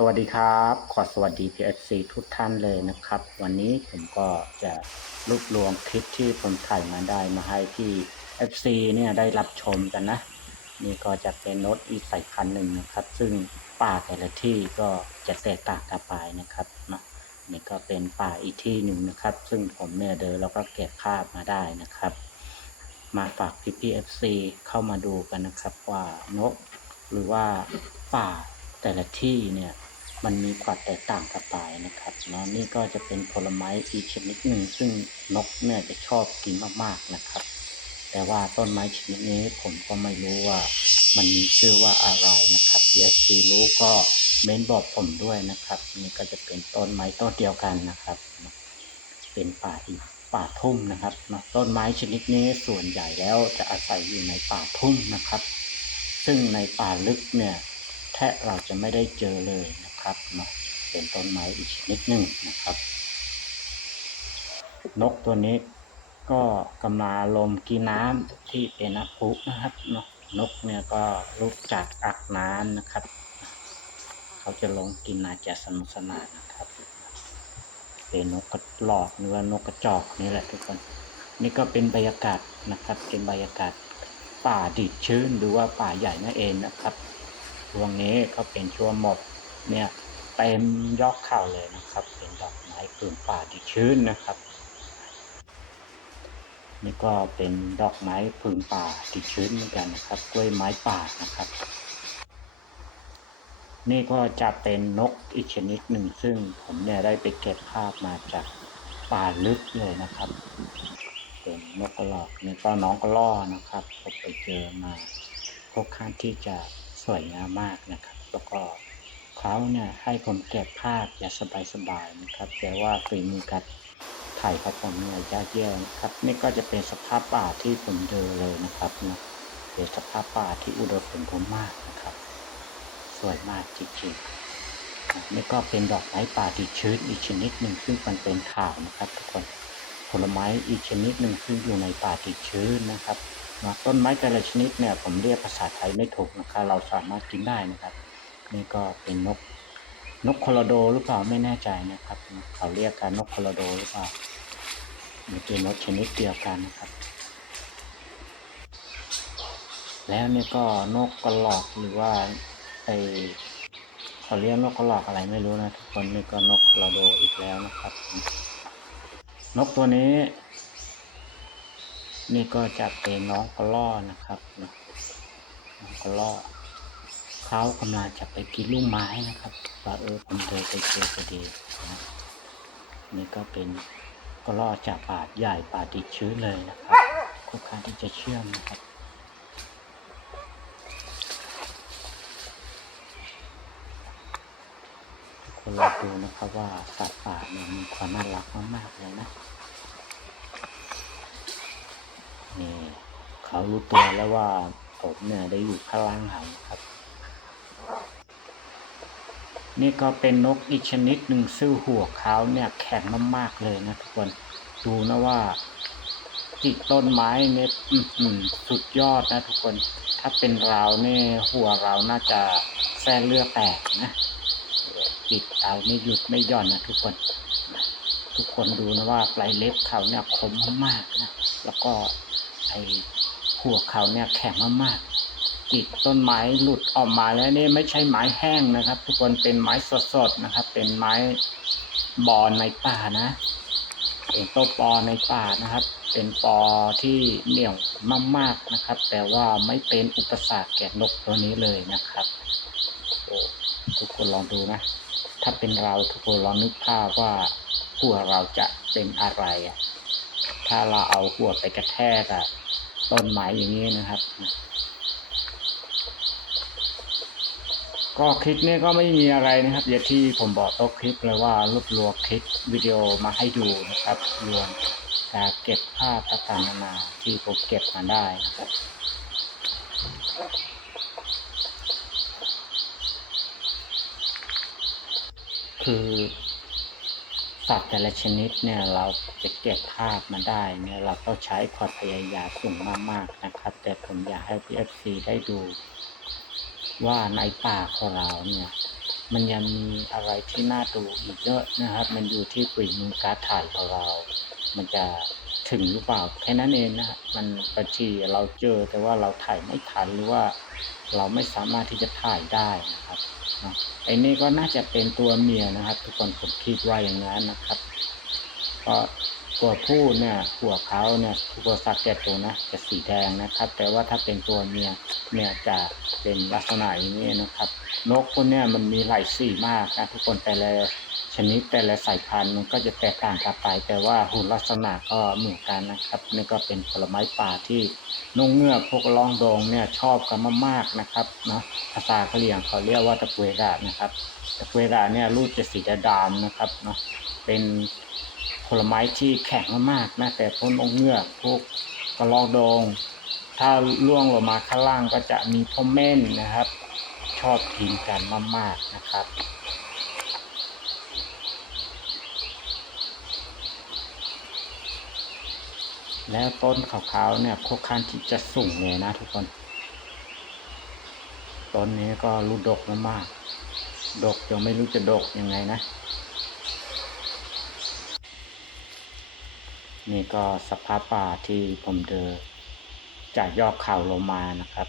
สวัสดีครับ ขอสวัสดี PFC ทุกท่านเลยนะครับ วันนี้ผมก็จะรวบรวมคลิปที่ผมถ่ายมาได้มาให้ที่ FC เนี่ยได้รับชมกันนะ นี่ก็จะเป็นโน้ตอีกสายพันธุ์หนึ่งนะครับ ซึ่งป่าแต่ละที่ก็จะแตกต่างกันไปนะครับนะนี่ก็เป็นป่าอีกที่หนึ่งนะครับ ซึ่งผมเนี่ยเดินแล้วก็เก็บภาพมาได้นะครับ มาฝากพี่พีเอฟซีเข้ามาดูกันนะครับว่านกหรือว่าป่าแต่ละที่เนี่ย มันมีความแตกต่างกันไปนะครับเนาะนี่ก็จะเป็นผลไม้อีกชนิดหนึ่งซึ่งนกเนี่ยจะชอบกินมากๆนะครับ แต่ว่าต้นไม้ชนิดนี้ผมก็ไม่รู้ว่ามันมีชื่อว่าอะไรนะครับที่เอฟซีรู้ก็เม้นบอกผมด้วยนะครับ นี่ก็จะเป็นต้นไม้ต้นเดียวกันนะครับ เป็นป่าอีกป่าทุ่งนะครับเนาะต้นไม้ชนิดนี้ส่วนใหญ่แล้วจะอาศัยอยู่ในป่าทุ่งนะครับ ซึ่งในป่าลึกเนี่ยแทบเราจะไม่ได้เจอเลยนะ ครับเนาะเป็นต้นไม้อีกชนิดหนึ่งนะครับ นกตัวนี้ก็กำลังลมกินน้ำที่เป็นน้ำพุนะครับเนาะนกเนี่ยก็ลุกจากอักน้ำนะครับ เขาจะลงกินนาจะสนุกสนานนะครับ เป็นนกกระหลอกหรือว่านกกระจอกนี่แหละทุกคน นี่ก็เป็นบรรยากาศนะครับ เป็นบรรยากาศป่าดิบชื้นหรือว่าป่าใหญ่นั่นเองนะครับช่วงนี้ก็เป็นช่วงหมด เนี่ยเต็มยอดเขาเลยนะครับ เป็นดอกไม้ปืนป่าดิบชื้นนะครับ นี่ก็เป็นดอกไม้พึงป่าดิบชื้นเหมือนกันนะครับ กล้วยไม้ป่านะครับ นี่ก็จะเป็นนกอีกชนิดหนึ่งซึ่งผมเนี่ยได้ไปเก็บภาพมาจากป่าลึกเลยนะครับเป็นนกกระหลอกนี่ก็น้องกระล่อนะครับผมไปเจอมาค่อนข้างที่จะสวยงามมากนะครับ แล้วก็ เขาเนี่ยให้ผมเก็บภาพอย่าสบายๆนะครับ แต่ว่าฝีมือการถ่ายของผมเนี่ยยากเยี่ยมนะครับ นี่ก็จะเป็นสภาพป่าที่ผมเจอเลยนะครับเนาะเป็นสภาพป่าที่อุดมสมบูรณ์มากนะครับ สวยมากจริงๆนี่ก็เป็นดอกไม้ป่าที่ชื้นอีกชนิดหนึ่งซึ่งมันเป็นข่าวนะครับทุกคนผลไม้อีกชนิดหนึ่งซึ่งอยู่ในป่าที่ชื้นนะครับนะต้นไม้แต่ละชนิดเนี่ยผมเรียกภาษาไทยไม่ถูกนะครับ เราสามารถกินได้นะครับ นี่ก็เป็นนกนกโคโลโดหรือเปล่าไม่แน่ใจนะครับ เขาเรียกกันนกโคโลโดหรือเปล่ามันเป็นนกชนิดเดียวกันนะครับ แล้วนี่ก็นกกระหลอกหรือว่าไอเขาเรียกนกกระหลอกอะไรไม่รู้นะทุกคนนี่ก็นกโคโลโดอีกแล้วนะครับ นกตัวนี้ นี่ก็จะเป็นน้องกระล่อนะครับนะน้องกระล่อ เขากำลังจะไปกินลูกไม้นะครับว่าเออผมเดินไปเจอพอดีนะนี่ก็เป็นกระล่อจากป่าใหญ่ป่าติดชื้นเลยนะครับค่อนข้างที่จะเชื่อมนะครับคนลองดูนะครับว่าสัตว์ป่าเนี่ยมีความน่ารักมากๆเลยนะนี่เขารู้ตัวแล้วว่าผมเนี่ยได้อยู่ข้างล่างเขาครับ นี่ก็เป็นนกอีกชนิดหนึ่งซึ่งหัวเขาเนี่ยแข็งมากๆเลยนะทุกคนดูนะว่าจิกต้นไม้เนี่ยอื้อหือสุดยอดนะทุกคน ถ้าเป็นเราเนี่ยหัวเราน่าจะแส้เลือดแตกนะจิกเอาไม่หยุดไม่หย่อนนะทุกคน ทุกคนดูนะว่าปลายเล็บเขาเนี่ยคมมากๆนะแล้วก็ไอหัวเขาเนี่ยแข็งมากๆ จิกต้นไม้หลุดออกมาแล้วนี่ไม่ใช่ไม้แห้งนะครับ ทุกคนเป็นไม้สดๆนะครับ เป็นไม้บอนในป่านะเป็นต้นปอในป่านะครับ เป็นปอที่เหนียวมากๆนะครับ แต่ว่าไม่เป็นอุปสรรคแก่นกตัวนี้เลยนะครับทุกคนลองดูนะ ถ้าเป็นเราทุกคนลองนึกภาพว่าหัวเราจะเป็นอะไร ถ้าเราเอาหัวไปกระแทกอะต้นไม้อย่างนี้นะครับ ก็คลิปนี้ก็ไม่มีอะไรนะครับอย่างที่ผมบอกต้นคลิปเลยว่ารวบรวมคลิปวิดีโอมาให้ดูนะครับรวมการเก็บภาพต่างๆนานาที่ผมเก็บมาได้นะครับคือสัตว์แต่ละชนิดเนี่ยเราจะเก็บภาพมาได้เนี่ยเราต้องใช้ความพยายามสูงมากๆนะครับ แต่ผมอยากให้ PFC ได้ดู ว่าในป่าของเราเนี่ย มันยังมีอะไรที่น่าดูอีกเยอะนะครับ มันอยู่ที่ฝีมือการถ่ายของเรา มันจะถึงหรือเปล่าแค่นั้นเองนะครับมันบางทีเราเจอแต่ว่าเราถ่ายไม่ทันหรือว่าเราไม่สามารถที่จะถ่ายได้นะครับไอ้นี่ก็น่าจะเป็นตัวเมียนะครับ ทุกคนผมคิดว่าอย่างนั้นนะครับ ก็ ตัวผู้เนี่ยหัวเขาเนี่ยตัวสักแก่ตัวนะจะสีแดงนะครับ แต่ว่าถ้าเป็นตัวเมียเนี่ยจะเป็นลักษณะอย่างนี้นะครับ นกพวกเนี้ยมันมีหลายสีมากนะทุกคนแต่ละชนิดแต่ละสายพันธุ์มันก็จะแตกต่างกันไป แต่ว่าหุ่นลักษณะก็เหมือนกันนะครับนี่ก็เป็นผลไม้ป่าที่นกเงือกพวกล่องดองเนี่ยชอบกันมากๆนะครับเนาะภาษากะเหรี่ยงเขาเรียกว่าตะเกวระนะครับตะเกวระเนี่ยรูปจะสีดำนะครับเนาะเป็น ผลไม้ที่แข็งมากๆนะแต่พวกนกเงือกพวกกระรอกดอง ถ้าล่วงลงมาข้างล่างก็จะมีพ่อเม่นนะครับ ชอบกินกันมากๆนะครับแล้วต้นขาวๆเนี่ยค่อนข้างที่จะสูงเลยนะทุกคน ต้นนี้ก็รูดกมากๆดกยังไม่รู้จะดกยังไงนะ นี่ก็สภาพป่าที่ผมเดินจากยอดเขาลงมานะครับ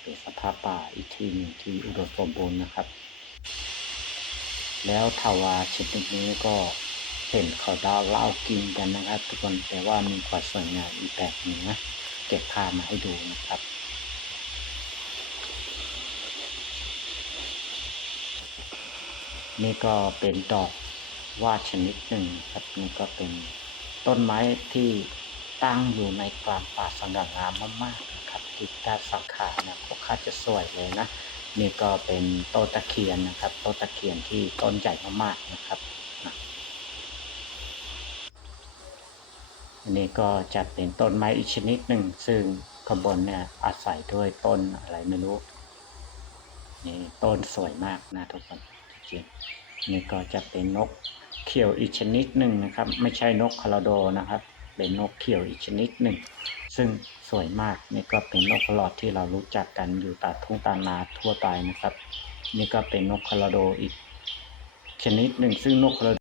เป็นสภาพป่าอีกที่นึงที่อุดมสมบูรณ์นะครับ แล้วทวาชนิดนี้ก็เห็นเขาดาวเล่ากินกันนะครับ ทุกคนแต่ว่ามีความสวยงามอีกแบบหนึงนะเก็บภาพมาให้ดูนะครับนี่ก็เป็นดอก ว่าดชนิดหนึ่งครับนี่ก็เป็นต้นไม้ที่ตั้งอยู่ในกลางป่าสง่างามมากๆนะครับที่ด้านสังขารนะก็ค่าจะสวยเลยนะนี่ก็เป็นต้นตะเคียนนะครับต้นตะเคียนที่ต้นใหญ่มากๆนะครับนะอันนี้ก็จะเป็นต้นไม้อีกชนิดหนึ่ง ซึ่งข้างบนเนี่ยอาศัยด้วยต้นอะไรไม่รู้นี่ต้นสวยมากนะทุกคนจริงนี่ก็จะเป็นนก เขียวอีกชนิดหนึ่งนะครับ ไม่ใช่นกคาราโดนะครับ เป็นนกเขียวอีกชนิดหนึ่ง ซึ่งสวยมากนี่ก็เป็นนกกระหลอดที่เรารู้จักกันอยู่ตามทุ่งตามนาทั่วไปนะครับ นี่ก็เป็นนกคาราโดอีกชนิดหนึ่งซึ่งนกคาราโด